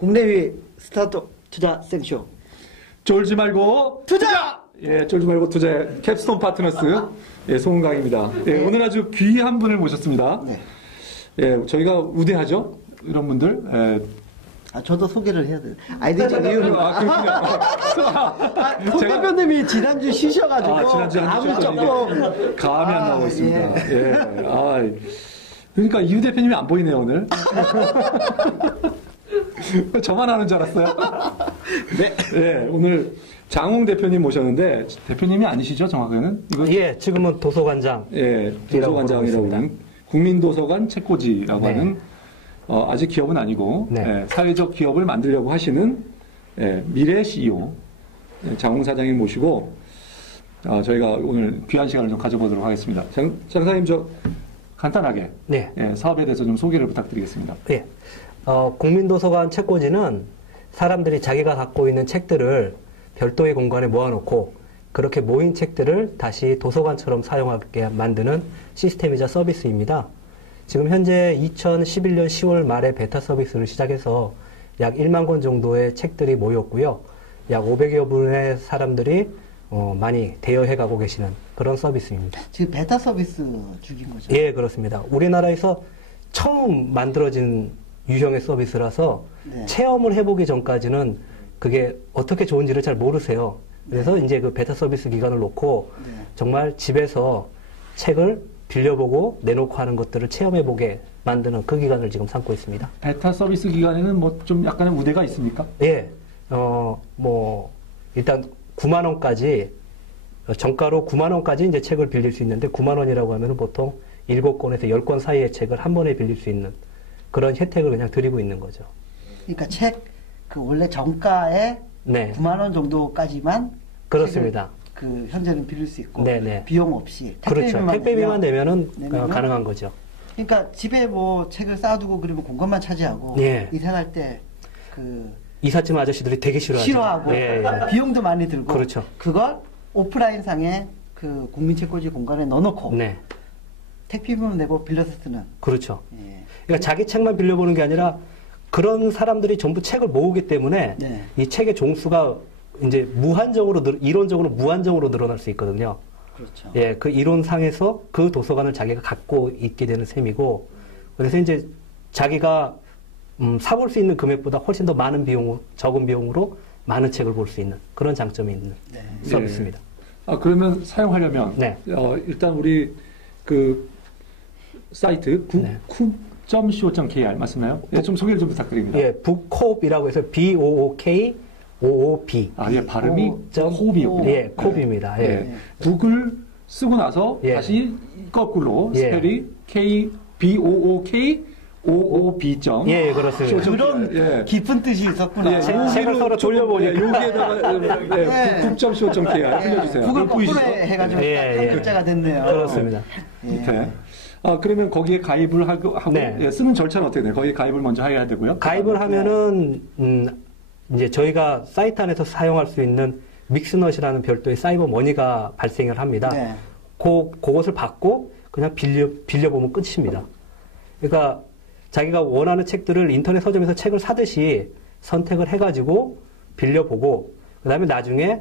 국내외 스타트업 투자 생쇼. 쫄지 말고 투자! 예, 쫄지 말고 투자 캡스톤 파트너스 예, 송은강입니다. 예, 네. 오늘 아주 귀한 분을 모셨습니다. 네. 예, 저희가 우대하죠. 이런 분들. 예. 아, 저도 소개를 해야 돼요. 아이디어 이유는. 송 제가- 대표님이 지난주 쉬셔가지고. 지난주에 한 감이 주죠. 조금. 감이 안 나오고 있습니다. 예. 그러니까 이유 대표님이 안 보이네요, 오늘. 저만 하는 줄 알았어요. 네. 예, 오늘 장웅 대표님 모셨는데, 대표님이 아니시죠, 정확하게는? 이거 예, 지금은 도서관장. 예, 도서관장이라고 하는 국민도서관 책꽂이라고 네. 하는 아직 기업은 아니고 네. 예, 사회적 기업을 만들려고 하시는 예, 미래 CEO 예, 장홍 사장님 모시고 저희가 오늘 귀한 시간을 좀 가져보도록 하겠습니다. 장사님 저 간단하게 네. 예, 사업에 대해서 좀 소개를 부탁드리겠습니다. 예. 국민도서관 책꽂이는 사람들이 자기가 갖고 있는 책들을 별도의 공간에 모아놓고 그렇게 모인 책들을 다시 도서관처럼 사용하게 만드는 시스템이자 서비스입니다. 지금 현재 2011년 10월 말에 베타 서비스를 시작해서 약 1만 권 정도의 책들이 모였고요. 약 500여 분의 사람들이 많이 대여해 가고 계시는 그런 서비스입니다. 지금 베타 서비스 중인 거죠? 예, 그렇습니다. 우리나라에서 처음 만들어진 유형의 서비스라서 네. 체험을 해보기 전까지는 그게 어떻게 좋은지를 잘 모르세요. 그래서 이제 그 베타 서비스 기간을 놓고 네. 정말 집에서 책을 빌려보고 내놓고 하는 것들을 체험해보게 만드는 그 기간을 지금 삼고 있습니다. 베타 서비스 기간에는 뭐 좀 약간의 우대가 있습니까? 예, 일단 9만 원까지, 정가로 9만 원까지 이제 책을 빌릴 수 있는데 9만 원이라고 하면 보통 7권에서 10권 사이의 책을 한 번에 빌릴 수 있는 그런 혜택을 그냥 드리고 있는 거죠. 그러니까 그 원래 정가에 네. 9만 원 정도까지만. 그렇습니다. 그 현재는 빌릴 수 있고. 네네. 비용 없이. 그렇죠. 택배비만 내면은 내면은 가능한 거죠. 그러니까 집에 뭐 책을 쌓아두고 그러면 공간만 차지하고. 예. 이사갈 때 그. 이삿짐 아저씨들이 되게 싫어하죠. 싫어하고 예, 예. 비용도 많이 들고 그렇죠. 그걸 오프라인 상에 그 국민책꽂이 공간에 넣어놓고 네. 택배비만 내고 빌려서 쓰는. 그렇죠. 예. 그러니까 자기 책만 빌려보는 게 아니라 그런 사람들이 전부 책을 모으기 때문에 네. 이 책의 종수가 이제 이론적으로 무한정으로 늘어날 수 있거든요. 그렇죠. 예, 그 이론상에서 그 도서관을 자기가 갖고 있게 되는 셈이고, 그래서 이제 자기가 사볼 수 있는 금액보다 훨씬 더 많은 적은 비용으로 많은 책을 볼 수 있는 그런 장점이 있는 네. 서비스입니다. 그러면 사용하려면 네. 일단 우리 그 사이트 네. 국.co.kr 맞나요? 예, 좀 소개를 좀 부탁드립니다. 예, 북코업이라고 해서 BOOKOOP. 예, 발음이 점- 코업이었군요. 예, 코업입니다. 예. 예. 북을 쓰고 나서 예. 다시 거꾸로 예. 스펠이 KBOOKOOB. 예, 그렇습니다. 그런 예. 깊은 뜻이 있었구나. 예, 책을 서로 돌려보니까. 여기에다가 네. 국.co.kr 흘려주세요. 그걸 그걸 거꾸로 보이시죠? 해가지고 예, 딱 예. 한 글자가 됐네요. 그렇습니다. 예. 밑에. 그러면 거기에 가입을 하고 네. 예, 쓰는 절차는 어떻게 돼요? 거기에 가입을 먼저 해야 되고요. 가입을 하면은 이제 저희가 사이트 안에서 사용할 수 있는 믹스넛이라는 별도의 사이버 머니가 발생을 합니다. 네. 그것을 받고 그냥 빌려보면 끝입니다. 그러니까 자기가 원하는 책들을 인터넷 서점에서 책을 사듯이 선택을 해가지고 빌려보고 그 다음에 나중에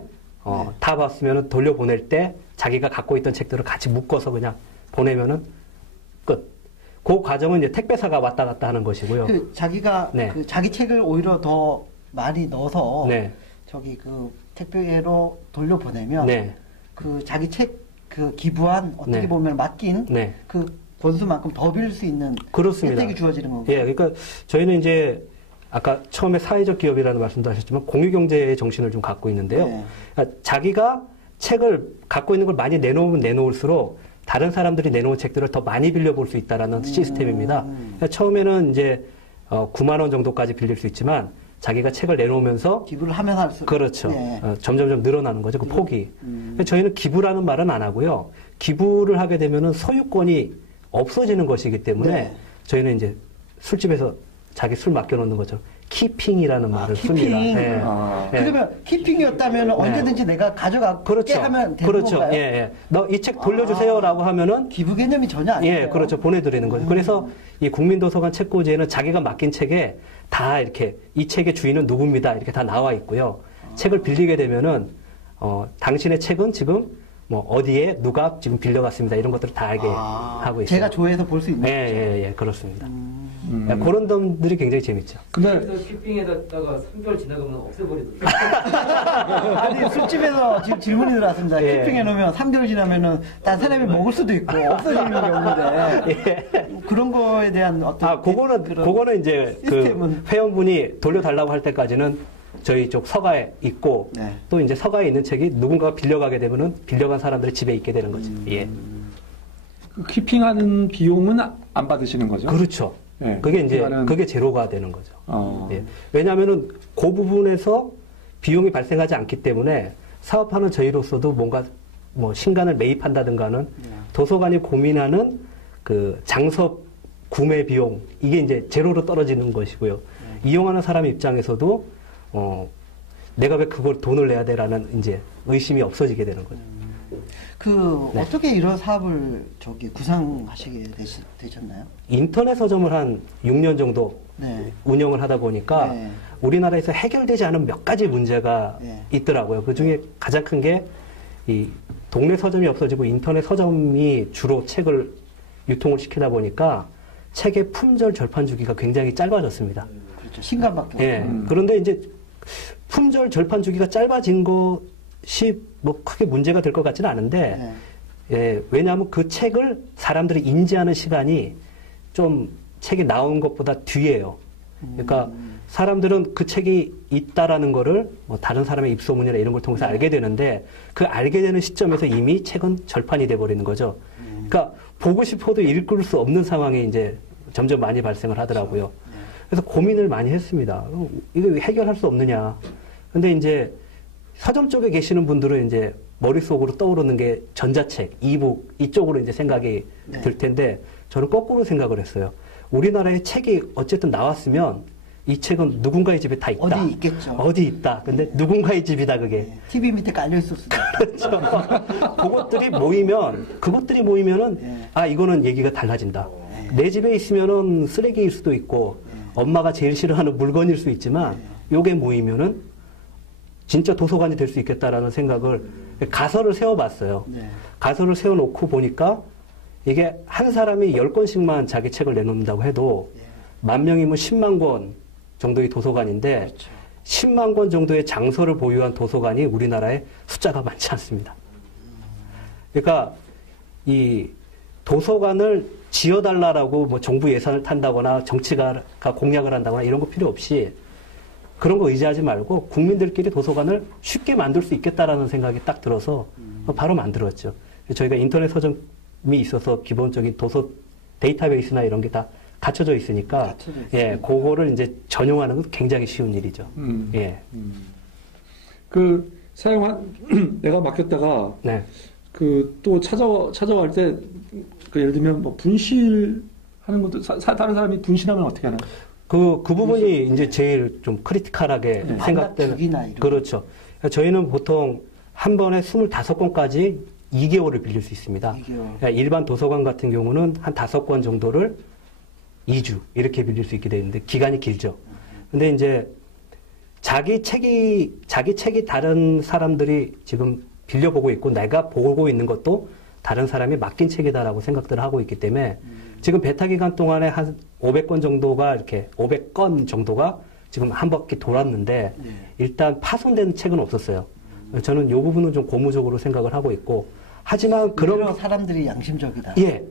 다 봤으면 돌려보낼 때 자기가 갖고 있던 책들을 같이 묶어서 그냥 보내면은 끝. 그 과정은 이제 택배사가 왔다 갔다 하는 것이고요. 그 자기가 네. 그 자기 책을 오히려 더 많이 넣어서 네. 저기 그 택배로 돌려보내면 네. 그 자기 책 그 기부한 어떻게 네. 보면 맡긴 네. 그 권수만큼 더 빌릴 수 있는 그렇습니다. 혜택이 주어지는 거고. 예, 그러니까 저희는 이제 아까 처음에 사회적 기업이라는 말씀도 하셨지만 공유경제의 정신을 좀 갖고 있는데요. 네. 그러니까 자기가 책을 갖고 있는 걸 많이 내놓으면 내놓을수록 다른 사람들이 내놓은 책들을 더 많이 빌려볼 수 있다라는 시스템입니다. 그러니까 처음에는 이제 9만 원 정도까지 빌릴 수 있지만 자기가 책을 내놓으면서 기부를 하면 할수록 그렇죠. 예. 점점점 늘어나는 거죠. 그 폭이. 저희는 기부라는 말은 안 하고요. 기부를 하게 되면은 소유권이 없어지는 것이기 때문에 네. 저희는 이제 술집에서 자기 술 맡겨놓는 것처럼 키핑이라는 말을 키핑. 씁니다. 예. 그러면 키핑이었다면 언제든지 내가 가져가게 그렇죠. 하면 되는 그렇죠. 건가요? 예, 예. 너 이 책 돌려주세요라고 하면은 기부 개념이 전혀 아니에요. 예, 그렇죠. 보내드리는 거죠. 그래서 이 국민도서관 책꽂이에는 자기가 맡긴 책에 다 이렇게 이 책의 주인은 누굽니다. 이렇게 다 나와 있고요. 책을 빌리게 되면은, 당신의 책은 지금 뭐 어디에 누가 지금 빌려갔습니다. 이런 것들을 다 알게 하고 있어요. 제가 조회해서 볼 수 있는 거죠. 예, 그렇습니다. 그런 점들이 굉장히 재밌죠. 근데 그래서 키핑에다가 3개월 지나가면 없애버리던데. 아니, 술집에서 지금 질문이 들어왔습니다. 예. 키핑해 놓으면 3개월 지나면은 딴 사람이 먹을 수도 있고 없어지는 경우인데 그런 거에 대한 어떤 그거는 이제 시스템은 그 회원분이 돌려달라고 할 때까지는 저희 쪽 서가에 있고 네. 또 이제 서가에 있는 책이 누군가가 빌려가게 되면은 빌려간 사람들의 집에 있게 되는 거죠. 예. 그 키핑하는 비용은 안 받으시는 거죠? 그렇죠. 예, 그게 이제 키핑하는- 그게 제로가 되는 거죠. 어. 예. 왜냐하면은 그 부분에서 비용이 발생하지 않기 때문에 사업하는 저희로서도 뭔가 뭐 신간을 매입한다든가는 도서관이 고민하는 그 장서 구매 비용 이게 이제 제로로 떨어지는 것이고요. 이용하는 사람 입장에서도 내가 왜 그걸 돈을 내야 돼라는 이제 의심이 없어지게 되는 거죠. 네. 어떻게 이런 사업을 구상하시게 되셨나요? 인터넷 서점을 한 6년 정도 네. 운영을 하다 보니까 네. 우리나라에서 해결되지 않은 몇 가지 문제가 네. 있더라고요. 그 중에 가장 큰 게 이 동네 서점이 없어지고 인터넷 서점이 주로 책을 유통을 시키다 보니까 책의 품절 절판 주기가 굉장히 짧아졌습니다. 그렇죠. 신간밖에 예. 그런데 이제 품절 절판 주기가 짧아진 것이 뭐 크게 문제가 될 것 같지는 않은데 네. 예, 왜냐하면 그 책을 사람들이 인지하는 시간이 좀 책이 나온 것보다 뒤에요. 그러니까 사람들은 그 책이 있다라는 거를 뭐 다른 사람의 입소문이나 이런 걸 통해서 알게 되는데 그 알게 되는 시점에서 이미 책은 절판이 돼 버리는 거죠. 그러니까 보고 싶어도 읽을 수 없는 상황이 이제 점점 많이 발생을 하더라고요. 그래서 고민을 많이 했습니다. 이거 왜 해결할 수 없느냐. 근데 이제 서점 쪽에 계시는 분들은 이제 머릿속으로 떠오르는 게 전자책, 이북 이쪽으로 이제 생각이 네. 들 텐데 저는 거꾸로 생각을 했어요. 우리나라에 책이 어쨌든 나왔으면 이 책은 누군가의 집에 다 있다. 어디 있겠죠. 어디 있다. 근데 누군가의 집이다 그게. TV 밑에 깔려 있을 수도 있고. 그렇죠. 그것들이 모이면은 네. 아 이거는 얘기가 달라진다. 내 집에 있으면은 쓰레기일 수도 있고 엄마가 제일 싫어하는 물건일 수 있지만 요게 모이면은 진짜 도서관이 될 수 있겠다라는 생각을 가설을 세워봤어요. 네. 가설을 세워놓고 보니까 이게 한 사람이 10권씩만 자기 책을 내놓는다고 해도 10,000명이면 10만 권 정도의 도서관인데 그렇죠. 10만 권 정도의 장서를 보유한 도서관이 우리나라에 숫자가 많지 않습니다. 그러니까 이 도서관을 지어달라고 뭐 정부 예산을 탄다거나 정치가 공약을 한다거나 이런 거 필요 없이 그런 거 의지하지 말고 국민들끼리 도서관을 쉽게 만들 수 있겠다라는 생각이 딱 들어서 바로 만들었죠. 저희가 인터넷 서점이 있어서 기본적인 도서 데이터베이스나 이런 게 다 갖춰져 있으니까 갖춰져 있어요. 예, 그거를 이제 전용하는 건 굉장히 쉬운 일이죠. 예. 그 사용한 내가 맡겼다가 네. 그 또 찾아갈 때 그 예를 들면 뭐 분실하는 것도 다른 사람이 분실하면 어떻게 하나요? 그 부분이 이제 제일 좀 크리티컬하게 네. 생각되는. 만납주기나 이런 그렇죠. 저희는 보통 한 번에 25권까지 2개월을 빌릴 수 있습니다. 2개월. 일반 도서관 같은 경우는 한 5권 정도를 2주 이렇게 빌릴 수 있게 되는데 기간이 길죠. 근데 이제 자기 책이 다른 사람들이 지금 빌려보고 있고 내가 보고 있는 것도 다른 사람이 맡긴 책이다라고 생각들을 하고 있기 때문에 지금 베타 기간 동안에 한 500권 정도가 이렇게 500건 정도가 지금 한 바퀴 돌았는데 네. 일단 파손된 책은 없었어요. 저는 이 부분은 좀 고무적으로 생각을 하고 있고 하지만 그런 그런 사람들이 양심적이다. 예.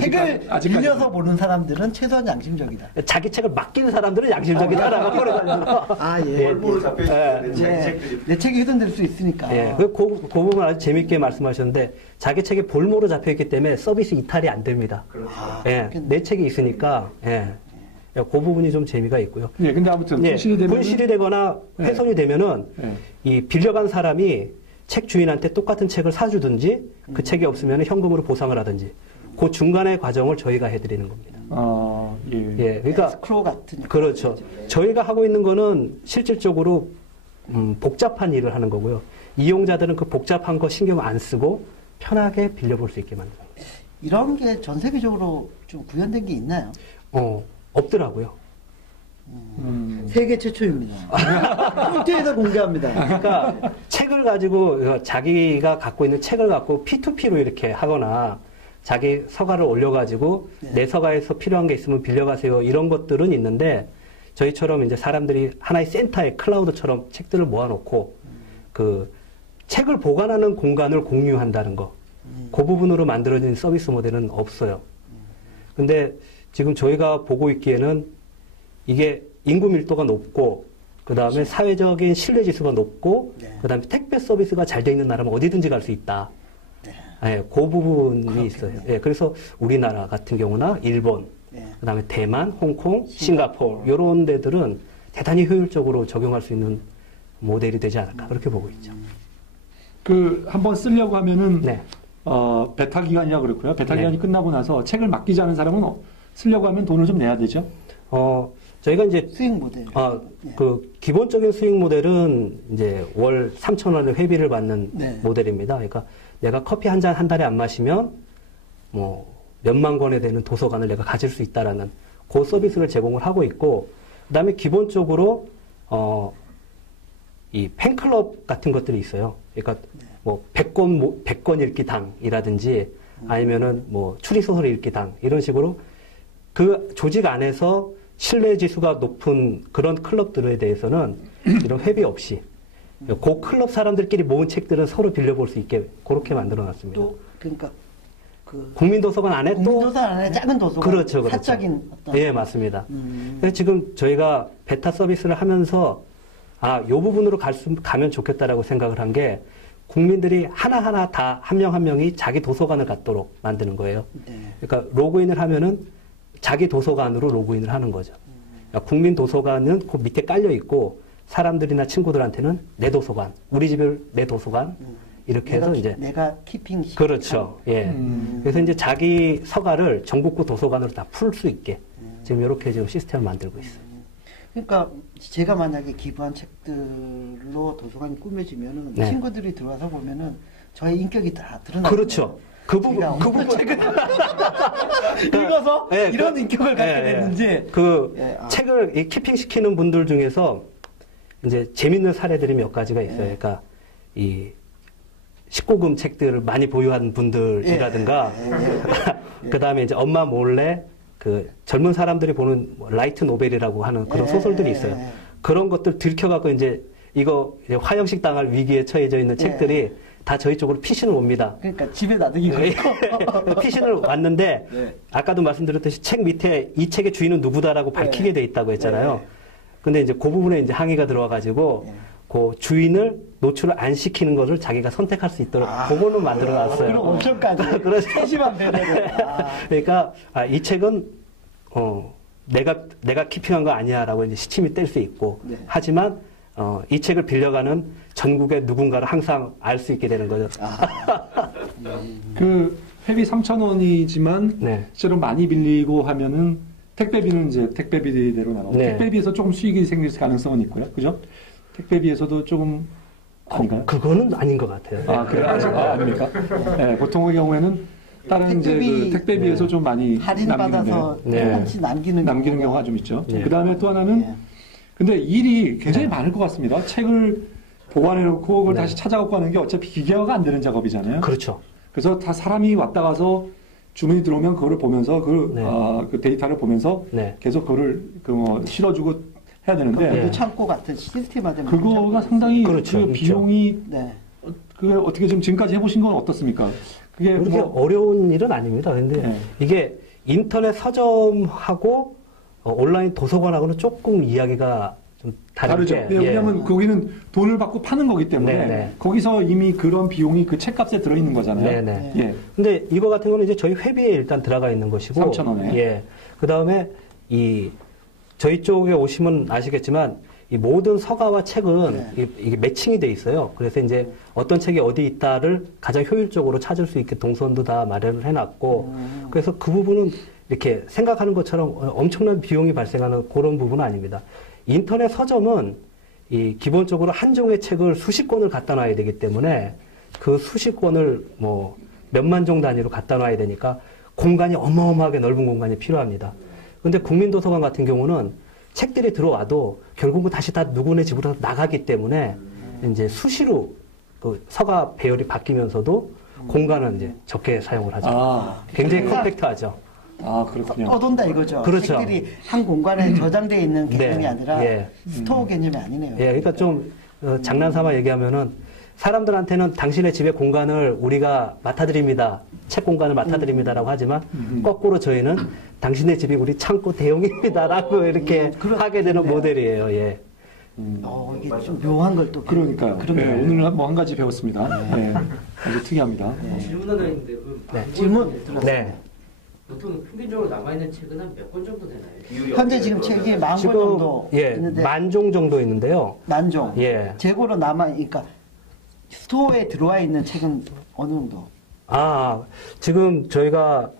책을 아직까지- 빌려서 보는 사람들은 최소한 양심적이다. 자기 책을 맡기는 사람들은 양심적이다라고 그래가지고 아, 예. 볼모로 잡혀있는 책들이 내 책이 훼손될 수 있으니까. 예, 그 부분 아주 재밌게 말씀하셨는데 자기 책이 볼모로 잡혀있기 때문에 서비스 이탈이 안 됩니다. 아, 예, 그렇겠네. 내 책이 있으니까 예, 그 부분이 좀 재미가 있고요. 예, 근데 아무튼 예, 분실이 되면 분실이 되거나 훼손이 되면은 예. 이 빌려간 사람이 책 주인한테 똑같은 책을 사주든지 그 책이 없으면 현금으로 보상을 하든지 그 중간의 과정을 저희가 해드리는 겁니다. 아, 예. 예, 그러니까 스크로 같은. 그렇죠. 저희가 하고 있는 거는 실질적으로 복잡한 일을 하는 거고요. 이용자들은 그 복잡한 거 신경 안 쓰고 편하게 빌려볼 수 있게 만드는 거예요. 이런 게 전 세계적으로 좀 구현된 게 있나요? 없더라고요. 세계 최초입니다. 홈페이지에다 공개합니다. 그러니까 책을 가지고 자기가 갖고 있는 책을 갖고 P2P로 이렇게 하거나 자기 서가를 올려가지고 내 서가에서 필요한 게 있으면 빌려가세요. 이런 것들은 있는데 저희처럼 이제 사람들이 하나의 센터에 클라우드처럼 책들을 모아놓고 그 책을 보관하는 공간을 공유한다는 거. 그 부분으로 만들어진 서비스 모델은 없어요. 근데 지금 저희가 보고 있기에는 이게 인구 밀도가 높고 그 다음에 사회적인 신뢰 지수가 높고 그 다음에 택배 서비스가 잘 돼 있는 나라면 어디든지 갈 수 있다. 그 부분이 있어요. 그래서 우리나라 같은 경우나 일본, 그 다음에 대만, 홍콩, 싱가포르 이런 데들은 대단히 효율적으로 적용할 수 있는 모델이 되지 않을까 그렇게 보고 있죠. 그 한번 쓰려고 하면은 네. 베타 기간이라고 그렇고요. 베타 기간이 끝나고 나서 책을 맡기지 않은 사람은 쓰려고 하면 돈을 좀 내야 되죠. 저희가 이제 수익 모델. 그 기본적인 수익 모델은 이제 월 3,000원의 회비를 받는 모델입니다. 그러니까 내가 커피 한 잔 한 달에 안 마시면 뭐 몇만 권에 되는 도서관을 내가 가질 수 있다라는 그 서비스를 제공을 하고 있고, 그다음에 기본적으로 이 팬클럽 같은 것들이 있어요. 그러니까 뭐 100권 읽기 당이라든지 아니면은 뭐 추리소설 읽기 당 이런 식으로 그 조직 안에서 신뢰 지수가 높은 그런 클럽들에 대해서는 이런 회비 없이 그 클럽 사람들끼리 모은 책들은 서로 빌려볼 수 있게 그렇게 만들어 놨습니다. 또 그러니까 그 국민도서관 안에 국민도서관 안에 작은 도서관 그렇죠. 사적인 어떤 예, 맞습니다. 그래서 지금 저희가 베타 서비스를 하면서 요 부분으로 가면 좋겠다라고 생각을 한 게 국민들이 하나하나 다 한 명 한 명이 자기 도서관을 갖도록 만드는 거예요. 그러니까 로그인을 하면은 자기 도서관으로 로그인을 하는 거죠. 그러니까 국민 도서관은 그 밑에 깔려 있고 사람들이나 친구들한테는 내 도서관, 우리 집을 내 도서관 이렇게 해서 이제 내가 키핑 그렇죠. 예. 그래서 이제 자기 서가를 전국구 도서관으로 다 풀 수 있게 지금 이렇게 지금 시스템을 만들고 있어요. 그러니까 제가 만약에 기부한 책들로 도서관이 꾸며지면은 친구들이 들어와서 보면은 저의 인격이 다 드러나요. 그렇죠. 그 부분 책을 읽어서 이런 인격을 갖게 됐는지 책을 키핑 시키는 분들 중에서 이제 재밌는 사례들이 몇 가지가 있어요. 그러니까 이 19금 책들을 많이 보유한 분들이라든가 그 다음에 이제 엄마 몰래 그 젊은 사람들이 보는 라이트 노벨이라고 하는 그런 소설들이 있어요. 그런 것들 들켜갖고 이제 이거 이제 화형식 당할 위기에 처해져 있는 책들이 다 저희 쪽으로 피신을 옵니다. 그러니까 집에 놔두기고 피신을 왔는데 아까도 말씀드렸듯이 책 밑에 이 책의 주인은 누구다라고 밝히게 돼 있다고 했잖아요. 근데 이제 그 부분에 이제 항의가 들어와가지고 그 주인을 노출을 안 시키는 것을 자기가 선택할 수 있도록 그거는 만들어 놨어요. 그럼 옵션까지. 그렇죠. 세심한 배려를. 그러니까 이 책은 내가 키핑한 거 아니야라고 이제 시침이 뗄 수 있고 하지만 이 책을 빌려가는 전국의 누군가를 항상 알 수 있게 되는 거죠. 그 회비 3,000원이지만 실제로 많이 빌리고 하면은 택배비는 이제 택배비대로 나가고 택배비에서 조금 수익이 생길 가능성은 있고요. 그죠? 택배비에서도 조금 아닌가요? 그거는 아닌 것 같아요. 그래요? 아닙니까? 네, 보통의 경우에는 다른 이제 그 택배비에서 좀 많이 할인받아서 조금씩 남기는 경우가 좀 있죠. 그 다음에 또 하나는 근데 일이 굉장히 많을 것 같습니다. 책을 보관해놓고 그걸 다시 찾아갖고 하는 게 어차피 기계화가 안 되는 작업이잖아요. 그렇죠. 그래서 다 사람이 왔다 가서 주문이 들어오면 그거를 보면서 그 데이터를 보면서 계속 그거를 실어주고 해야 되는데 창고 같은 시스템화된 그거가 상당히 그렇죠. 그 비용이 그게 어떻게 좀 지금까지 해보신 건 어떻습니까? 그게 그렇게 어려운 일은 아닙니다. 근데 이게 인터넷 서점하고 온라인 도서관하고는 조금 이야기가 좀 다르죠. 왜냐하면 거기는 돈을 받고 파는 거기 때문에 거기서 이미 그런 비용이 그 책값에 들어있는 거잖아요. 근데 이거 같은 거는 이제 저희 회비에 일단 들어가 있는 것이고 3,000원에. 그 다음에 저희 쪽에 오시면 아시겠지만 이 모든 서가와 책은 이게 매칭이 돼 있어요. 그래서 이제 어떤 책이 어디 있다를 가장 효율적으로 찾을 수 있게 동선도 다 마련을 해놨고 그래서 그 부분은 이렇게 생각하는 것처럼 엄청난 비용이 발생하는 그런 부분은 아닙니다. 인터넷 서점은 기본적으로 한 종의 책을 수십 권을 갖다 놔야 되기 때문에 그 수십 권을 뭐 몇만 종 단위로 갖다 놔야 되니까 공간이 어마어마하게 넓은 공간이 필요합니다. 근데 국민도서관 같은 경우는 책들이 들어와도 결국은 다시 다 누구네 집으로 나가기 때문에 이제 수시로 그 서가 배열이 바뀌면서도 공간은 이제 적게 사용을 하죠. 아, 굉장히 컴팩트하죠. 아, 그렇군요. 떠돈다 이거죠. 그렇죠. 책들이 한 공간에 저장되어 있는 개념이 네. 아니라 예. 스토어 개념이 아니네요. 예, 그러니까 좀 장난삼아 얘기하면은 사람들한테는 당신의 집의 공간을 우리가 맡아드립니다. 책 공간을 맡아드립니다라고 하지만 거꾸로 저희는 당신의 집이 우리 창고 대용입니다라고 이렇게 하게 되는 모델이에요. 예. 이게 좀 묘한 걸 또 그러니까요. 네, 오늘 뭐 한 가지 배웠습니다. 네, 아주 특이합니다. 질문 하나 있는데 네. 질문 들었습니다. 네. 보통 평균적으로 남아있는 책은 한 몇 권 정도 되나요? 현재 지금 책이 10,000권 지금 정도 예, 있는데 만종 정도 있는데요. 만종. 예. 재고로 그러니까 스토어에 들어와 있는 책은 어느 정도? 아, 지금 저희가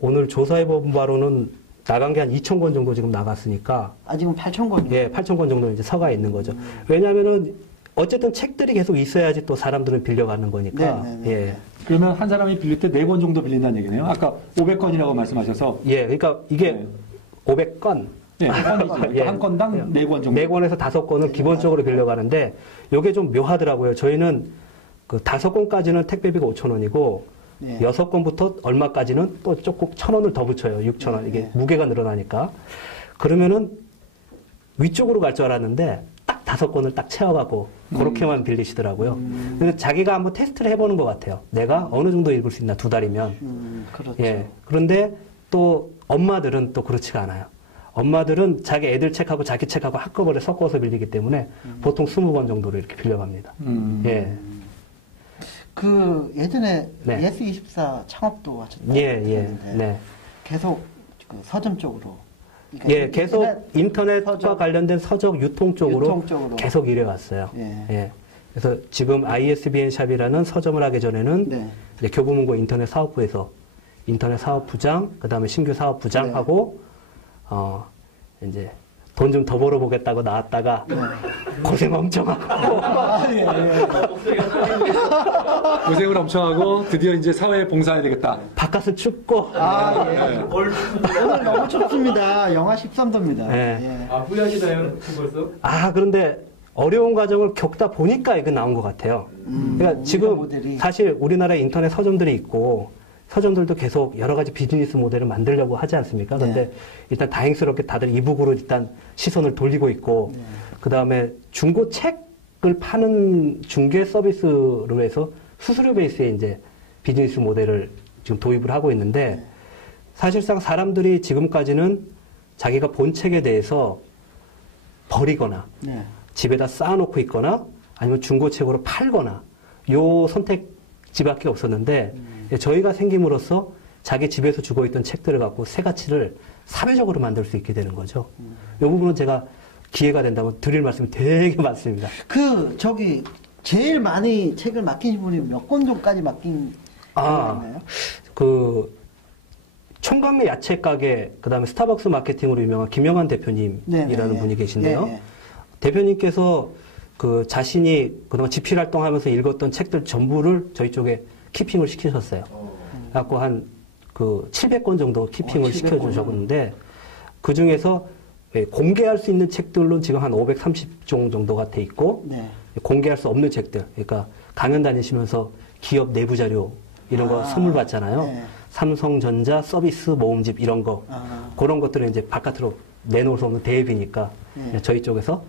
오늘 조사해본 바로는 나간 게 한 2,000권 정도 지금 나갔으니까, 아직은 8,000권. 예, 8,000권 정도 이제 서가 있는 거죠. 왜냐면은, 어쨌든 책들이 계속 있어야지 또 사람들은 빌려가는 거니까, 네. 예. 그러면 한 사람이 빌릴 때 4권 정도 빌린다는 얘기네요. 아까 500건이라고 말씀하셔서. 예, 그러니까 이게 네. 500건, 네, 한 건이죠. 예. 한 건당 4권 정도. 4권에서 5권을 기본적으로 빌려가는데, 요게 좀 묘하더라고요. 저희는 그 5권까지는 택배비가 5,000원이고, 네. 6권부터 얼마까지는 또 조금 1,000원을 더 붙여요. 6,000원. 이게 네. 무게가 늘어나니까. 그러면은 위쪽으로 갈 줄 알았는데 딱 5권을 딱 채워가고 그렇게만 빌리시더라고요. 그래서 자기가 한번 테스트를 해보는 것 같아요. 내가 어느 정도 읽을 수 있나 2달이면. 그렇죠. 예. 그런데 또 엄마들은 또 그렇지가 않아요. 엄마들은 자기 애들 책하고 자기 책하고 한꺼번에 섞어서 빌리기 때문에 보통 20권 정도로 이렇게 빌려갑니다. 예. 그 예전에 네. 예스24 창업도 하셨다고 예, 예. 했는데 네. 계속 그 서점 쪽으로. 그러니까 예, 계속 인터넷과 서적, 관련된 서적 유통 쪽으로 유통 쪽으로. 계속 일해왔어요. 예. 예. 그래서 지금 ISBN 샵이라는 서점을 하기 전에는 네. 이제 교보문고 인터넷 사업부에서 인터넷 사업부장, 그 다음에 신규 사업부장하고, 이제 돈 좀 더 벌어보겠다고 나왔다가 고생 엄청 하고. 예, 예. 고생을 엄청 하고 드디어 이제 사회에 봉사해야 되겠다. 바깥은 춥고. 예. 오늘 너무 춥습니다. 영하 13도입니다. 예. 아, 후회하시나요? 벌써? 그런데 어려운 과정을 겪다 보니까 이거 나온 것 같아요. 그러니까 지금 모델이. 사실 우리나라에 인터넷 서점들이 있고 서점들도 계속 여러 가지 비즈니스 모델을 만들려고 하지 않습니까? 그런데 네. 일단 다행스럽게 다들 이북으로 일단 시선을 돌리고 있고 그 다음에 중고 책을 파는 중개 서비스로 해서 수수료 베이스의 이제 비즈니스 모델을 지금 도입을 하고 있는데 사실상 사람들이 지금까지는 자기가 본 책에 대해서 버리거나 네. 집에다 쌓아놓고 있거나 아니면 중고책으로 팔거나 요 선택지밖에 없었는데 저희가 생김으로써 자기 집에서 주고 있던 책들을 갖고 새 가치를 사회적으로 만들 수 있게 되는 거죠. 이 부분은 제가 기회가 된다면 드릴 말씀이 되게 많습니다. 제일 많이 책을 맡긴 분이 몇 권 정도까지 맡긴 있나요? 총각내 야채 가게, 그 다음에 스타벅스 마케팅으로 유명한 김영환 대표님이라는 네네. 분이 계신데요. 네. 대표님께서 자신이 그동안 집필 활동하면서 읽었던 책들 전부를 저희 쪽에 키핑을 시키셨어요. 그래갖고 700권 정도 키핑을 700권. 시켜주셨는데, 그 중에서 공개할 수 있는 책들로 지금 한 530종 정도가 돼 있고, 네. 공개할 수 없는 책들, 그러니까 강연 다니시면서 기업 내부 자료 이런 거 선물 받잖아요. 네. 삼성전자 서비스 모음집 이런 거, 그런 것들은 이제 바깥으로 내놓을 수 없는 대비니까 네. 저희 쪽에서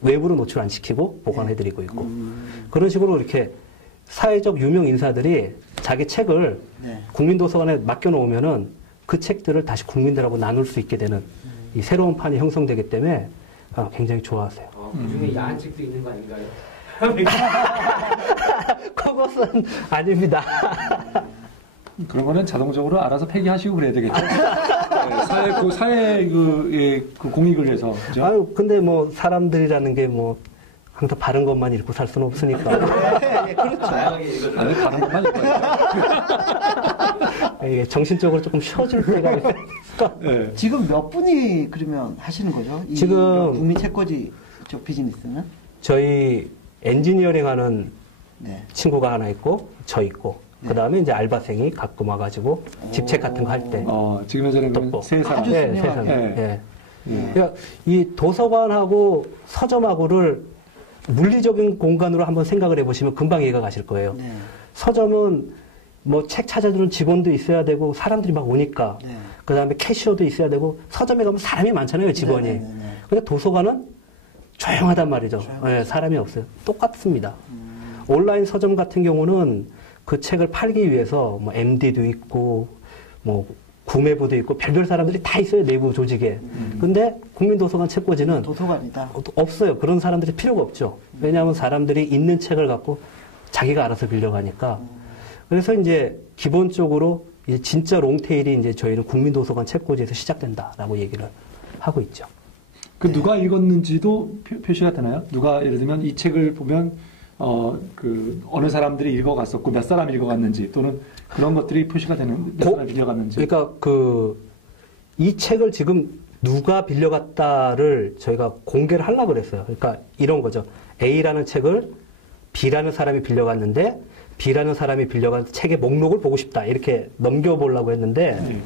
외부로 노출 안 시키고 보관해드리고 있고, 그런 식으로 이렇게 사회적 유명 인사들이 자기 책을 네. 국민도서관에 맡겨놓으면은 그 책들을 다시 국민들하고 나눌 수 있게 되는 이 새로운 판이 형성되기 때문에 굉장히 좋아하세요. 그 중에 야한 책도 있는 거 아닌가요? 그것은 아닙니다. 그런 거는 자동적으로 알아서 폐기하시고 그래야 되겠죠. 네, 사회 그 공익을 위해서. 그죠? 아유, 근데 뭐 사람들이라는 게 뭐 항상 바른 것만 읽고 살 수는 없으니까. 네, 그렇죠. 다양하게 읽어줘요. 아니, 다른 것만 읽어요. 이게 정신적으로 조금 쉬어줄 때가 있어요. 네. 지금 몇 분이 그러면 하시는 거죠? 지금 국민 책꽂이 저 비즈니스는? 저희 엔지니어링 하는 네. 친구가 하나 있고, 저 있고, 그 다음에 이제 알바생이 가끔 와가지고 집책 같은 거 할 때. 지금 현재는 또 세 사람. 아주 네, 훌륭하게. 세상에. 네. 예. 그러니까 이 도서관하고 서점하고를 물리적인 공간으로 한번 생각을 해보시면 금방 이해가 가실 거예요. 네. 서점은 뭐 책 찾아주는 직원도 있어야 되고 사람들이 막 오니까 네. 그다음에 캐시어도 있어야 되고 서점에 가면 사람이 많잖아요, 직원이. 네, 네, 네, 네. 근데 도서관은 조용하단 말이죠. 네, 사람이 없어요. 똑같습니다. 온라인 서점 같은 경우는 그 책을 팔기 위해서 뭐 MD도 있고 뭐 구매부도 있고 별별 사람들이 다 있어요, 내부 조직에. 근데 국민도서관 책꽂이는 도서관이다. 없어요. 그런 사람들이 필요가 없죠. 왜냐하면 사람들이 있는 책을 갖고 자기가 알아서 빌려가니까. 그래서 이제 기본적으로 이제 진짜 롱테일이 이제 저희는 국민도서관 책꽂이에서 시작된다라고 얘기를 하고 있죠. 그 누가 읽었는지도 표시가 되나요? 누가 예를 들면 이 책을 보면 그 어느 사람들이 읽어갔었고 몇 사람 읽어갔는지 또는 그런 것들이 표시가 되는 몇 사람 빌려갔는지. 그러니까 이 책을 지금 누가 빌려갔다를 저희가 공개를 하려고 그랬어요. 그러니까 이런 거죠. A라는 책을 B라는 사람이 빌려갔는데 B라는 사람이 빌려간 책의 목록을 보고 싶다. 이렇게 넘겨보려고 했는데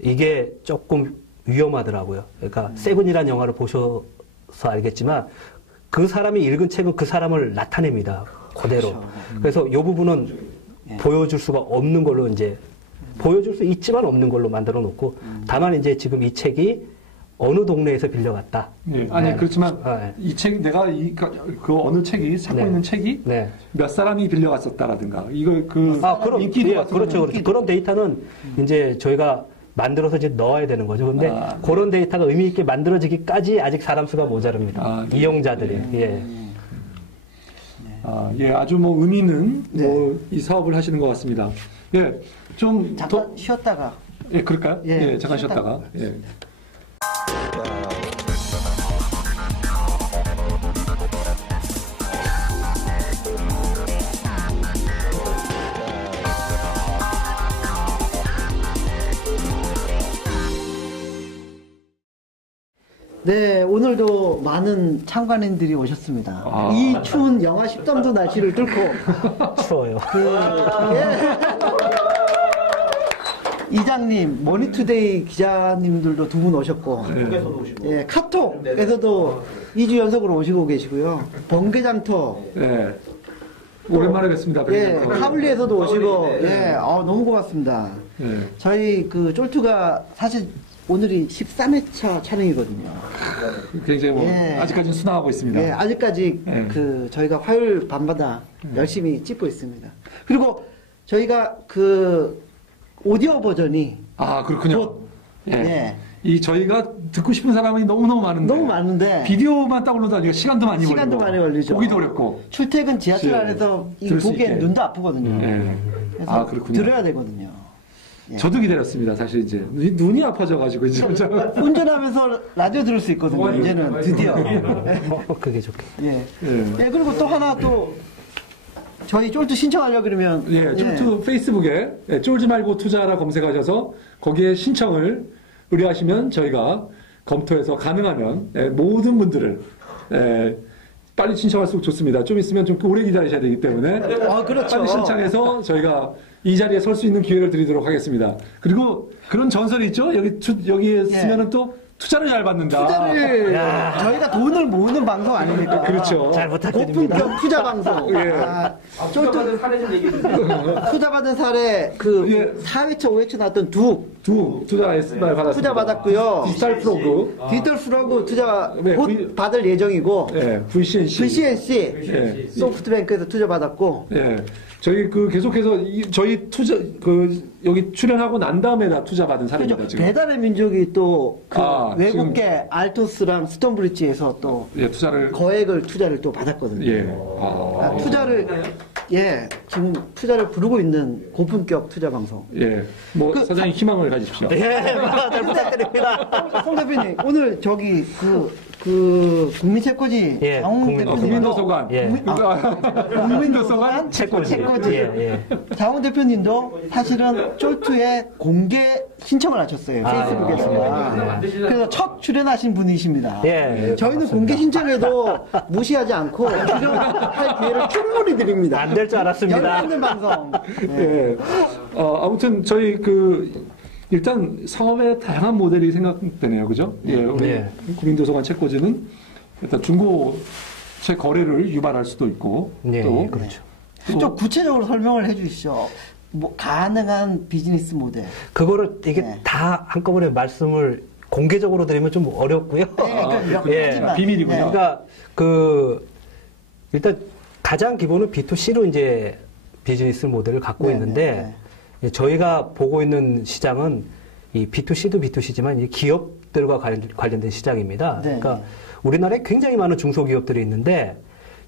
이게 조금 위험하더라고요. 그러니까 세븐이라는 영화를 보셔서 알겠지만 그 사람이 읽은 책은 그 사람을 나타냅니다. 그대로. 그렇죠. 그래서 이 부분은 보여줄 수가 없는 걸로 이제 보여줄 수 있지만 없는 걸로 만들어 놓고 다만 이제 지금 이 책이 어느 동네에서 빌려갔다. 예, 아니 네. 그렇지만 네. 이 책 내가 그 어느 책이 찾고 네. 있는 책이 네. 몇 사람이 빌려갔었다라든가 이걸 그럼 인기도 예, 그렇죠. 그런 데이터는 이제 저희가 만들어서 이제 넣어야 되는 거죠. 근데 그런 데이터가 의미 있게 만들어지기까지 아직 사람 수가 모자릅니다. 네. 이용자들이. 예. 예, 아주 뭐 의미 있는 네. 뭐 이 사업을 하시는 것 같습니다. 예, 좀 잠깐 더, 쉬었다가 예, 그럴까요? 예, 예, 잠깐 쉬었다가. 예. 네, 오늘도 많은 참관인들이 오셨습니다. 아. 이 추운 영하 13도 날씨를 뚫고 추워요. 이장님, 머니투데이 기자님들도 두 분 오셨고, 예, 카톡에서도 2주 연속으로 오시고 계시고요. 번개장터, 예. 오랜만에 뵙습니다. 예, 뵙는 거. 카블리에서도 오시고, 예, 너무 고맙습니다. 예. 저희 그 쫄투가 사실 오늘이 13회차 촬영이거든요. 굉장히 뭐 예. 아직까지는 순항하고 있습니다. 예, 아직까지 예. 그 저희가 화요일 밤마다 열심히 찍고 있습니다. 그리고 저희가 그 오디오 버전이 아, 그렇군요. 곧, 예. 예. 이 저희가 듣고 싶은 사람이 너무너무 많은데 너무 많은데 비디오만 다운로드하니까 시간도 많이 시간도 걸리고 많이 걸리죠. 보기도 어렵고. 출퇴근 지하철 예. 안에서 이 들을 수 보기엔 있게. 눈도 아프거든요. 예. 그래서 아, 그렇군요. 들어야 되거든요. 예. 저도 기다렸습니다. 사실 이제 눈이 아파져가지고 이제 운전하면서 라디오 들을 수 있거든요. 이제는 드디어. 그게 좋게. 예. 예. 예, 그리고 또 하나 또 저희 쫄투 신청하려고 그러면 예, 쫄투 페이스북에 쫄지 말고 투자하라 검색하셔서 거기에 신청을 의뢰하시면 저희가 검토해서 가능하면 모든 분들을 빨리 신청할수록 좋습니다. 좀 있으면 좀 오래 기다리셔야 되기 때문에 그렇죠. 빨리 신청해서 저희가 이 자리에 설 수 있는 기회를 드리도록 하겠습니다. 그리고 그런 전설이 있죠. 여기에 쓰면은 또 투자를 잘 받는다. 투자를 저희가 돈을 모으는 방송 아닙니까? 그렇죠. 잘 부탁드립니다. 고품격 투자 방송. 예. 투자받은 사례 좀 얘기해 주세요. 투자 받은 사례 그 예. 4회차 5회차 나왔던 두 투자 SMR 받았습니다. 투자 받았고요. 디지털 프로그, 디지털 프로그 투자 네, 곧 받을 예정이고 VCNC. VCNC 예. 소프트뱅크에서 투자 받았고 예. 저희 계속해서 저희 투자 여기 출연하고 난 다음에 다 투자 받은 사례입니다, 지금. 배달의 민족이 또 그 아, 외국계 알토스랑 스톤브리지에서 또 예, 투자를 투자를 또 받았거든요. 예. 투자를 지금 투자를 부르고 있는 고품격 투자 방송. 예. 뭐 사장님 희망을 가지십시오. 예, 잘 부탁드립니다. 송 대표님 오늘 저기 그 국민책꽂이 예, 장 대표님 국민도서관. 예. 국민도서관 책꽂이. 예. 장훈 대표님도 사실은 쫄투에 공개 신청을 하셨어요. 페이스북에서. 그래서 첫 출연하신 분이십니다. 예, 저희는 공개 신청해도 무시하지 않고 출연할 기회를 충분히 드립니다. 안 될 줄 알았습니다. 열려 있는 방송. 예. 예. 아무튼 저희 일단 사업의 다양한 모델이 생각되네요. 그죠? 예, 우리 네. 국민도서관 책꽂이는 일단 중고 책 거래를 유발할 수도 있고 네, 또 그렇죠. 좀 구체적으로 설명을 해주시죠. 뭐 가능한 비즈니스 모델. 그거를 이게 네. 다 한꺼번에 말씀을 공개적으로 드리면 좀 어렵고요. 몇 예. 가지만. 비밀이군요. 네. 그러니까 일단 가장 기본은 B2C로 이제 비즈니스 모델을 갖고 네, 있는데 저희가 보고 있는 시장은 이 B2C도 B2C지만 이 기업들과 관련된 시장입니다. 네. 그러니까 우리나라에 굉장히 많은 중소기업들이 있는데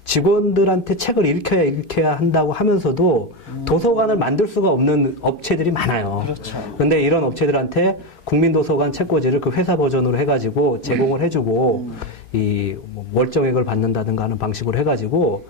직원들한테 책을 읽혀야 한다고 하면서도 도서관을 만들 수가 없는 업체들이 많아요. 그렇죠. 근데 이런 업체들한테 국민도서관 책꽂이를 그 회사 버전으로 해가지고 제공을 해주고 이뭐 월정액을 받는다든가 하는 방식으로 해가지고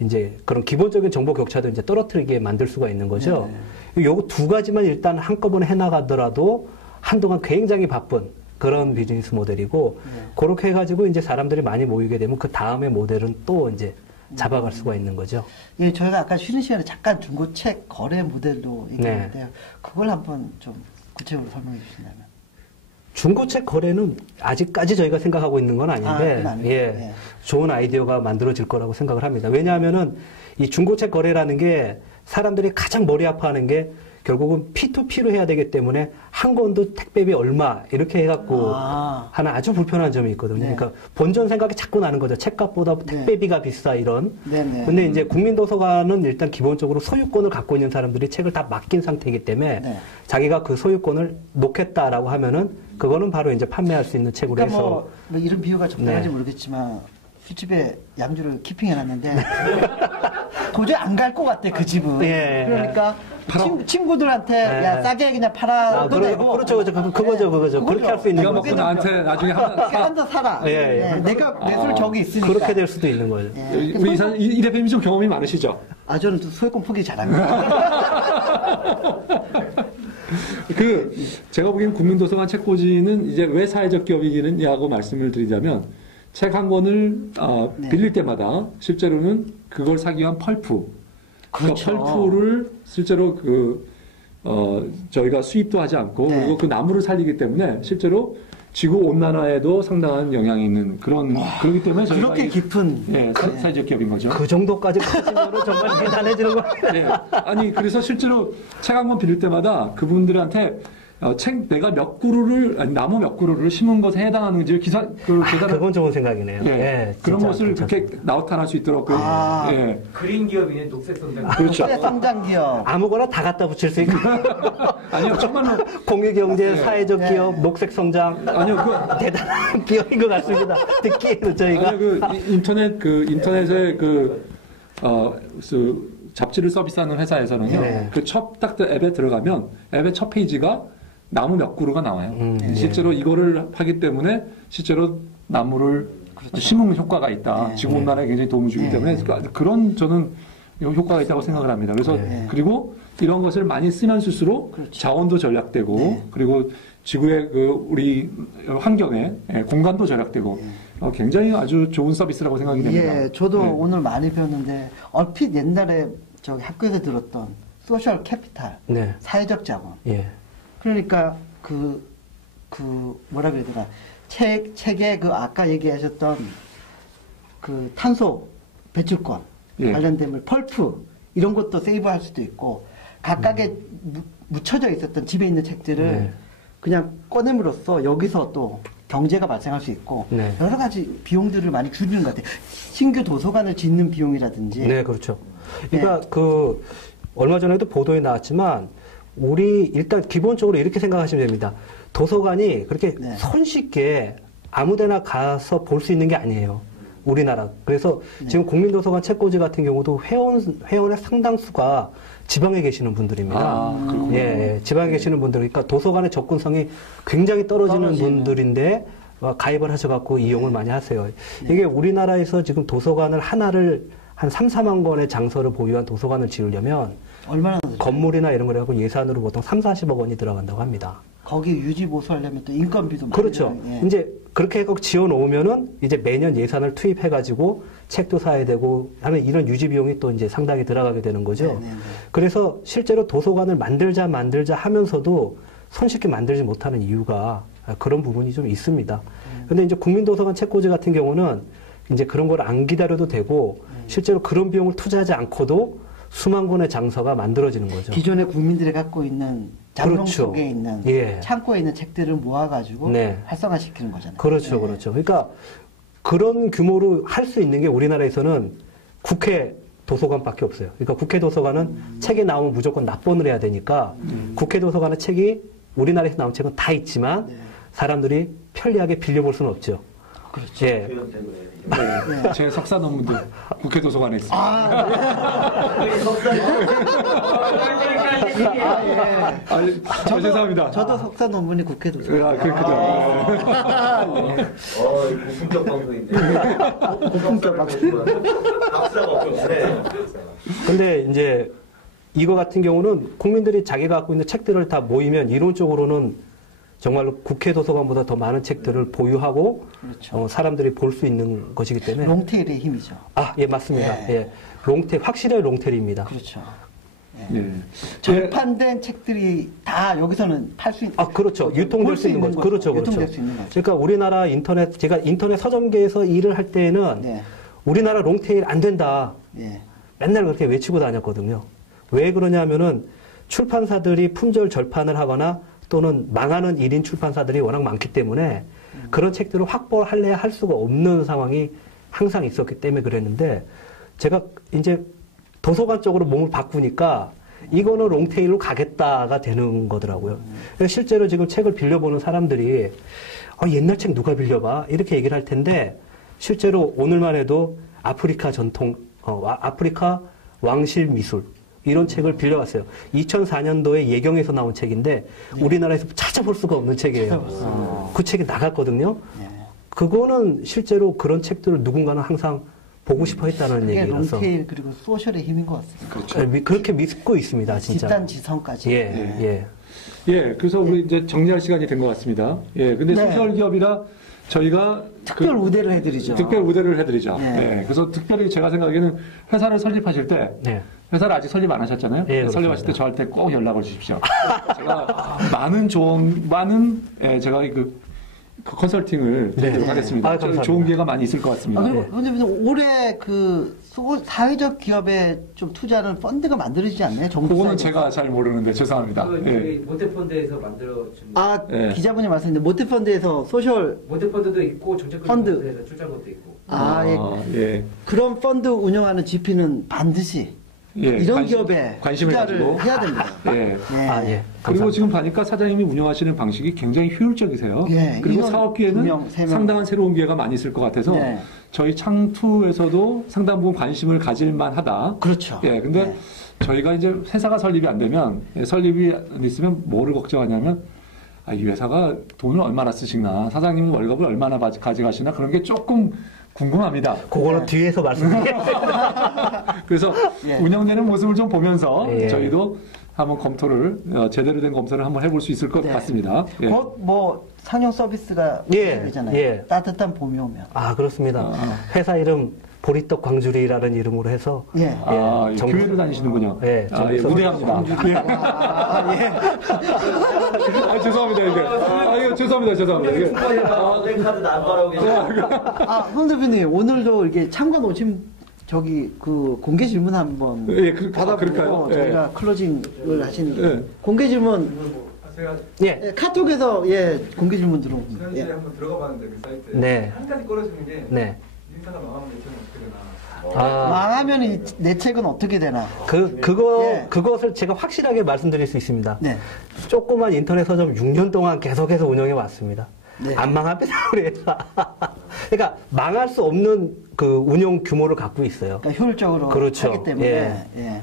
이제 그런 기본적인 정보 격차도 이제 떨어뜨리게 만들 수가 있는 거죠. 요거 두 가지만 일단 한꺼번에 해나가더라도 한동안 굉장히 바쁜 그런 비즈니스 모델이고 그렇게 해가지고 이제 사람들이 많이 모이게 되면 그 다음에 모델은 또 이제 잡아갈 수가 있는 거죠. 예, 저희가 아까 쉬는 시간에 잠깐 중고책 거래 모델도 얘기했는데요. 그걸 한번 좀 구체적으로 설명해 주신다면. 중고책 거래는 아직까지 저희가 생각하고 있는 건 아닌데, 그건 아니고, 예, 예. 좋은 아이디어가 만들어질 거라고 생각을 합니다. 왜냐하면은 이 중고책 거래라는 게 사람들이 가장 머리 아파하는 게 결국은 P2P로 해야 되기 때문에 한 권도 택배비 얼마 이렇게 해갖고 하는 아주 불편한 점이 있거든요. 네. 그러니까 본전 생각이 자꾸 나는 거죠. 책값보다 택배비가 비싸 이런. 네네. 근데 이제 국민도서관은 일단 기본적으로 소유권을 갖고 있는 사람들이 책을 다 맡긴 상태이기 때문에 네. 자기가 그 소유권을 놓겠다라고 하면은 그거는 바로 이제 판매할 수 있는 책으로 그러니까 해서 뭐 이런 비유가 적당한지 네. 모르겠지만 술집에 양주를 키핑해놨는데 도저히 안 갈 것 같아 그 집은. 예. 그러니까 친구들한테 야 싸게 그냥 팔아도 되고. 그렇죠. 그거죠. 그렇게 할 수 있는 네가 거죠. 먹고 나한테 나중에 한잔 사라. 예, 예. 내가 내 술 저기 있으니까. 그렇게 될 수도 있는 거죠. 예. 우리 이 대표님 좀 경험이 많으시죠? 아 저는 또 소유권 포기 잘합니다. 제가 보기에는 국민도서관 책꽂이는 이제 왜 사회적 기업이냐고 말씀을 드리자면 책 한 권을 네. 빌릴 때마다 실제로는 그걸 사기 위한 펄프, 그렇죠. 그러니까 펄프를 실제로 저희가 수입도 하지 않고 네. 그리고 그 나무를 살리기 때문에 실제로 지구 온난화에도 상당한 영향이 있는 그렇기 때문에 저희가 그렇게 깊은. 예, 사회적 기업인 거죠. 그 정도까지 커지면 정말 대단해지는 거예요. 네. 아니 그래서 실제로 책 한 권 빌릴 때마다 그분들한테 내가 몇 그루를 나무 몇 그루를 심은 것에 해당하는지를 계산을 그건 좋은 생각이네요. 예, 예, 그런 진짜 것을 괜찮습니다. 그렇게 나타날 수 있도록 예. 그린 기업이네, 녹색 선장. 그렇죠. 성장 기업. 아무거나 다 갖다 붙일 수 있고 아니요 정말로 공유경제, 네. 사회적 기업, 녹색 성장 아니요 대단한 기업인 것 같습니다. 듣기에는 저희가 인터넷에 잡지를 서비스하는 회사에서는요. 네. 그 딱 앱에 들어가면 앱의 첫 페이지가 나무 몇 그루가 나와요. 실제로 이거를 하기 때문에 실제로 나무를 심은 효과가 있다. 지구 온난화에 굉장히 도움을 주기 때문에 그런 저는 효과가 있다고 생각을 합니다. 그래서 그리고 이런 것을 많이 쓰면 쓸수록 자원도 절약되고 그리고 지구의 우리 환경에 공간도 절약되고 굉장히 아주 좋은 서비스라고 생각이 됩니다. 예, 저도 네. 오늘 많이 배웠는데 얼핏 옛날에 저기 학교에서 들었던 소셜 캐피탈, 네. 사회적 자원. 예. 그러니까 뭐라 그래야 되나 책에 아까 얘기하셨던 그 탄소 배출권 예. 관련된 펄프 이런 것도 세이브할 수도 있고 각각의 묻혀져 있었던 집에 있는 책들을 네. 그냥 꺼냄으로써 여기서 또 경제가 발생할 수 있고 네. 여러 가지 비용들을 많이 줄이는 것 같아요. 신규 도서관을 짓는 비용이라든지. 네, 그렇죠. 그러니까 얼마 전에도 보도에 나왔지만 우리 일단 기본적으로 이렇게 생각하시면 됩니다. 도서관이 그렇게 네. 손쉽게 아무데나 가서 볼 수 있는 게 아니에요. 우리나라. 그래서 지금 국민도서관 책꽂이 같은 경우도 회원의 상당수가 지방에 계시는 분들입니다. 그렇군요. 예, 지방에 계시는 분들, 그러니까 도서관의 접근성이 굉장히 떨어지는 분들인데 가입을 하셔갖고 이용을 많이 하세요. 이게 우리나라에서 지금 도서관을 하나를 한 3, 4만 권의 장소를 보유한 도서관을 지으려면 얼마나 들어요? 건물이나 이런 걸 해갖고 예산으로 보통 3, 40억 원이 들어간다고 합니다. 거기 유지 보수하려면 또 인건비도 많이 그렇죠. 들어요. 예. 이제 그렇게 해서 지어 놓으면은 이제 매년 예산을 투입해가지고 책도 사야 되고 하는 이런 유지 비용이 또 이제 상당히 들어가게 되는 거죠. 네. 그래서 실제로 도서관을 만들자 하면서도 손쉽게 만들지 못하는 이유가 그런 부분이 좀 있습니다. 근데 이제 국민도서관 책꽂이 같은 경우는 이제 그런 걸 안 기다려도 되고 실제로 그런 비용을 투자하지 않고도 수만 권의 장서가 만들어지는 거죠. 기존에 국민들이 갖고 있는 장롱 그렇죠. 속에 있는 예. 창고에 있는 책들을 모아가지고 네. 활성화시키는 거잖아요. 그렇죠, 네. 그렇죠. 그러니까 그런 규모로 할 수 있는 게 우리나라에서는 국회 도서관밖에 없어요. 그러니까 국회 도서관은 책이 나오면 무조건 납본을 해야 되니까 국회 도서관의 책이 우리나라에서 나온 책은 다 있지만 네. 사람들이 편리하게 빌려볼 수는 없죠. 그렇죠. 예. 표현 때문에. 네. 제 석사 논문도 국회 도서관에 있습니다. 아니, 죄송합니다. 저도 석사 논문이 국회 도서관. 그렇군요. 고품격 방송인데. 고품격 방송. 박사가 없었네. 근데 이제 이거 같은 경우는 국민들이 자기가 갖고 있는 책들을 다 모이면 이론적으로는 정말로 국회 도서관보다 더 많은 책들을 보유하고 그렇죠. 사람들이 볼 수 있는 것이기 때문에 롱테일의 힘이죠. 아, 예, 맞습니다. 예. 예. 롱테일, 확실히 롱테일입니다. 그렇죠. 예. 절판된 책들이 다 여기서는 팔 수 있는. 아, 그렇죠. 유통될 수 있는 거죠. 그렇죠, 그렇죠. 유통될 수 있는 거죠. 그러니까 우리나라 인터넷, 제가 인터넷 서점계에서 일을 할 때에는 네. 우리나라 롱테일 안 된다. 예. 맨날 그렇게 외치고 다녔거든요. 왜 그러냐면은 출판사들이 품절 절판을 하거나 또는 망하는 1인 출판사들이 워낙 많기 때문에 그런 책들을 확보할래야 할 수가 없는 상황이 항상 있었기 때문에 그랬는데 제가 이제 도서관 쪽으로 몸을 바꾸니까 이거는 롱테일로 가겠다가 되는 거더라고요. 그래서 실제로 지금 책을 빌려보는 사람들이 옛날 책 누가 빌려봐? 이렇게 얘기를 할 텐데 실제로 오늘만 해도 아프리카 전통, 아프리카 왕실 미술 이런 책을 빌려왔어요. 2004년도에 예경에서 나온 책인데 우리나라에서 찾아볼 수가 없는 책이에요. 그 책이 나갔거든요. 예. 그거는 실제로 그런 책들을 누군가는 항상 보고 싶어 했다는 그게 얘기라서 롱테일 그리고 소셜의 힘인 것 같습니다. 그렇죠. 그렇게 믿고 있습니다. 진짜. 집단 지성까지. 예, 네. 예. 예, 그래서 우리 이제 정리할 시간이 된 것 같습니다. 예, 근데 네. 소셜 기업이라 저희가 특별 우대를 해드리죠. 특별 우대를 해드리죠. 네. 네. 그래서 특별히 제가 생각에는 회사를 설립하실 때 네. 회사를 아직 설립 안 하셨잖아요. 예, 설립하실 때 그렇습니다. 저한테 꼭 연락을 주십시오. 제가 제가 그 컨설팅을 드리도록 네. 하겠습니다. 아, 감사합니다. 좋은 기회가 많이 있을 것 같습니다. 그리고 네. 선생님 올해 그 사회적 기업에 좀 투자하는 펀드가 만들어지지 않나요? 정부 그거는 사이드. 제가 잘 모르는데 죄송합니다. 그 예. 저희 모태펀드에서 만들어진 아 예. 기자분이 말씀했는데 모태펀드에서 소셜 모태펀드도 있고 정책금 펀드. 펀드에서 출자한 것도 있고. 예. 그런 펀드 운영하는 GP는 반드시 예. 이런 기업에 관심을 투자를 가지고 해야 됩니다. 예. 네. 아, 예. 그리고 감사합니다. 지금 보니까 사장님이 운영하시는 방식이 굉장히 효율적이세요. 예, 그리고 인원 사업 기회는 두 명, 세 명. 상당한 새로운 기회가 많이 있을 것 같아서 네. 저희 창투에서도 상당 부분 관심을 가질 만하다. 그렇죠. 예, 근데 네. 저희가 이제 회사가 설립이 안 되면 설립이 안 있으면 뭐를 걱정하냐면 이 회사가 돈을 얼마나 쓰시나 사장님이 월급을 얼마나 가져가시나 그런 게 조금 궁금합니다. 그거는 네. 뒤에서 말씀드릴게요. 그래서 예. 운영되는 모습을 좀 보면서 예. 저희도 한번 검토를 제대로 된 검토를 한번 해볼 수 있을 것 네. 같습니다. 예. 곧 뭐 상용 서비스가 예, 되잖아요. 예. 따뜻한 봄이 오면. 아, 그렇습니다. 아. 회사 이름 보리떡 광주리라는 이름으로 해서 예. 아, 예, 정부- 교회를 다니시는군요. 예, 아, 예, 정부 우대합니다. 예. 아, 예. 아, 죄송합니다, 이게. 이거 죄송합니다. 이게. 카드 남발하고 계세요. 아, 황 대표님 오늘도 이게 참관 오신 저기 그 공개 질문 한번 예, 받아보고 그럴까요? 예. 저희가 클로징을 하시는 예. 공개 질문 제가 예. 예, 카톡에서 공개 질문 들어옵니다. 지난주에 예. 한번 들어가 봤는데 그 사이트에 네. 한 가지 꺼내주는 게 네. 인사가 망하면 내 책은 어떻게 되나. 아, 망하면 내 책은 어떻게 되나? 예. 그것을 제가 확실하게 말씀드릴 수 있습니다. 네. 조그만 인터넷 서점 6년 동안 계속해서 운영해 왔습니다. 네. 안 망합니다, 우리 회사. 그러니까 망할 수 없는 그 운영 규모를 갖고 있어요. 그러니까 효율적으로 그렇죠. 하기 때문에 예. 예.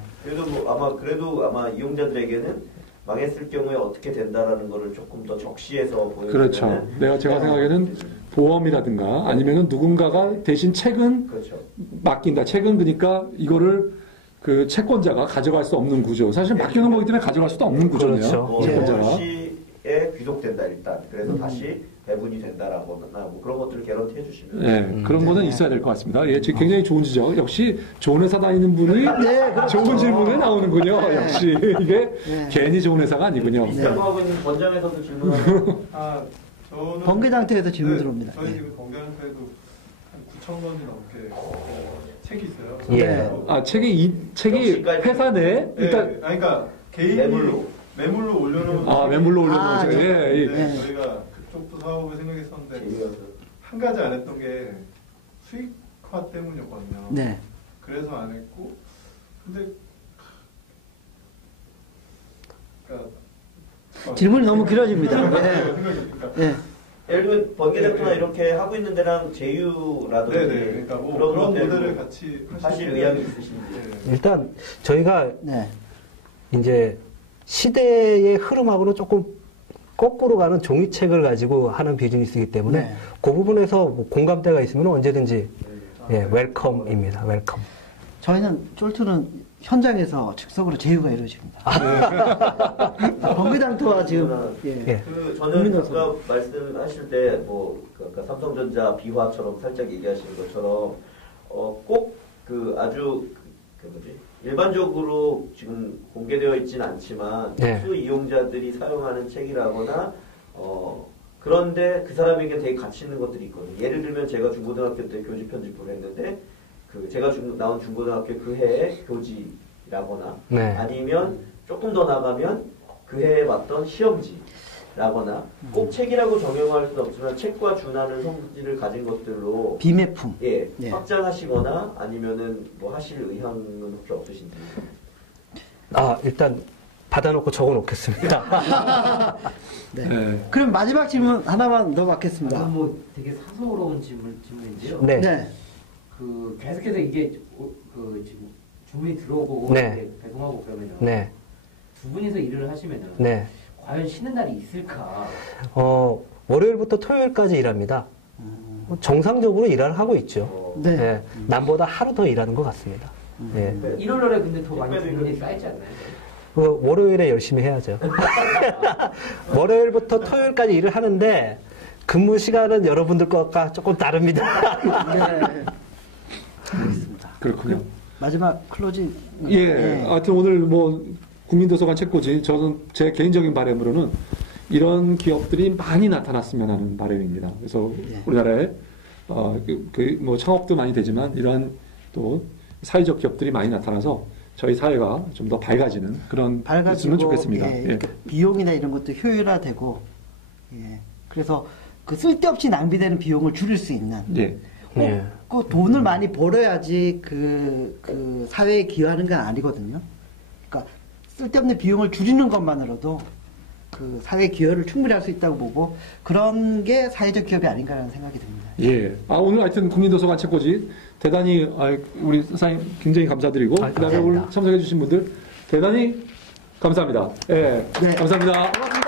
그래도 아마 이용자들에게는 망했을 경우에 어떻게 된다라는 거를 조금 더 적시해서 보여주면 그렇죠. 제가 생각에는 보험이라든가 아니면은 누군가가 대신 책은 그렇죠. 맡긴다. 책은 그러니까 이거를 그 채권자가 가져갈 수 없는 구조. 사실 맡기는 거기 때문에 가져갈 수도 없는 구조네요. 그렇죠. 뭐 채권자가. 시에 귀속된다 일단. 그래서 다시 배분이 된다라거나 뭐 그런 것들을 개런티 해주시면 예, 그런 거는 있어야 될 것 같습니다. 예, 지금 굉장히 좋은 지적. 역시 좋은 회사 다니는 분이 그렇죠. 좋은 질문에 나오는군요. 네. 역시 이게 네. 괜히 좋은 회사가 아니군요. 비슷한 거 하고 있는 권장에서도 질문하고 저는 번개장터에서 질문 들어옵니다. 저희 네. 지금 번개장터에도 한 9,000권이 넘게 책이 있어요. 예. 아, 책이 역시까지. 회사 내에 네, 일단 그러니까 개인이 매물로. 올려놓은 매물로 올려놓은 아, 책. 네. 예, 예. 네, 저희가 그쪽도 사업을 생각했었는데 제이어서 한 가지 안 했던 게 수익화 때문이었거든요. 네. 그래서 안 했고 근데 그러니까 질문이 너무 길어집니다. 네. 그러니까 네. 예를 들면 번개장터나 네. 이렇게 하고 있는 데랑 제휴라든지 네네 그러니까 뭐 그런 모델을 같이 하실 의향이 있으신지 네. 일단 저희가 네. 이제 시대의 흐름하고는 조금 거꾸로 가는 종이책을 가지고 하는 비즈니스이기 때문에 네. 그 부분에서 뭐 공감대가 있으면 언제든지 예, 웰컴입니다. 웰컴. 저희는 쫄투는 현장에서 즉석으로 제휴가 이루어집니다. 번개장터와 지금 예. 예. 그 저는 국민노선. 아까 말씀하실 때 뭐 아까 삼성전자 비화처럼 살짝 얘기하시는 것처럼 꼭 그 아주 그 뭐지 일반적으로 지금 공개되어 있지는 않지만 네. 수 이용자들이 사용하는 책이라거나 그런데 그 사람에게 되게 가치 있는 것들이 있거든요. 예를 들면 제가 중고등학교 때 교지 편집부를 했는데 그 제가 나온 중고등학교 그 해의 교지라거나 네. 아니면 조금 더 나가면 그 해에 봤던 시험지라거나 꼭 책이라고 정형할 수는 없지만 책과 준하는 성질을 가진 것들로 비매품. 예, 예. 확장하시거나 아니면은 뭐 하실 의향은 혹시 없으신지? 일단 받아놓고 적어놓겠습니다. 네. 예. 그럼 마지막 질문 하나만 더 받겠습니다. 뭐 되게 사소로운 질문인데요. 네. 네. 그 계속해서 이게 그 지금 주문이 들어오고 네. 이렇게 배송하고 그러면요. 네. 두 분이서 일을 하시면은 네. 과연 쉬는 날이 있을까? 월요일부터 토요일까지 일합니다. 정상적으로 일을 하고 있죠. 네. 네. 예, 남보다 하루 더 일하는 것 같습니다. 예. 일요일에 근데 더 많이 주문이 쌓이지 않나요? 그 월요일에 열심히 해야죠. 월요일부터 토요일까지 일을 하는데 근무 시간은 여러분들 것과 조금 다릅니다. 네. 알겠습니다. 그렇군요. 마지막 클로징. 예. 네. 하여튼 오늘 뭐 국민도서관 책꽂이 저는 제 개인적인 바람으로는 이런 기업들이 많이 나타났으면 하는 바람입니다. 그래서 예. 우리나라에 뭐 창업도 많이 되지만 이러한 또 사회적 기업들이 많이 나타나서 저희 사회가 좀 더 밝아지는 그런 밝아지고 있으면 좋겠습니다. 예, 예. 이렇게 비용이나 이런 것도 효율화되고 예. 그래서 그 쓸데없이 낭비되는 비용을 줄일 수 있는 예. 예. 그 돈을 많이 벌어야지 그 사회에 기여하는 건 아니거든요. 그러니까 쓸데없는 비용을 줄이는 것만으로도 그 사회 기여를 충분히 할 수 있다고 보고 그런 게 사회적 기업이 아닌가라는 생각이 듭니다. 예. 오늘 하여튼 국민도서관 책꽂이 대단히 우리 선생님 굉장히 감사드리고 그다음에 감사합니다. 오늘 참석해주신 분들 대단히 감사합니다. 예. 네. 감사합니다. 고맙습니다.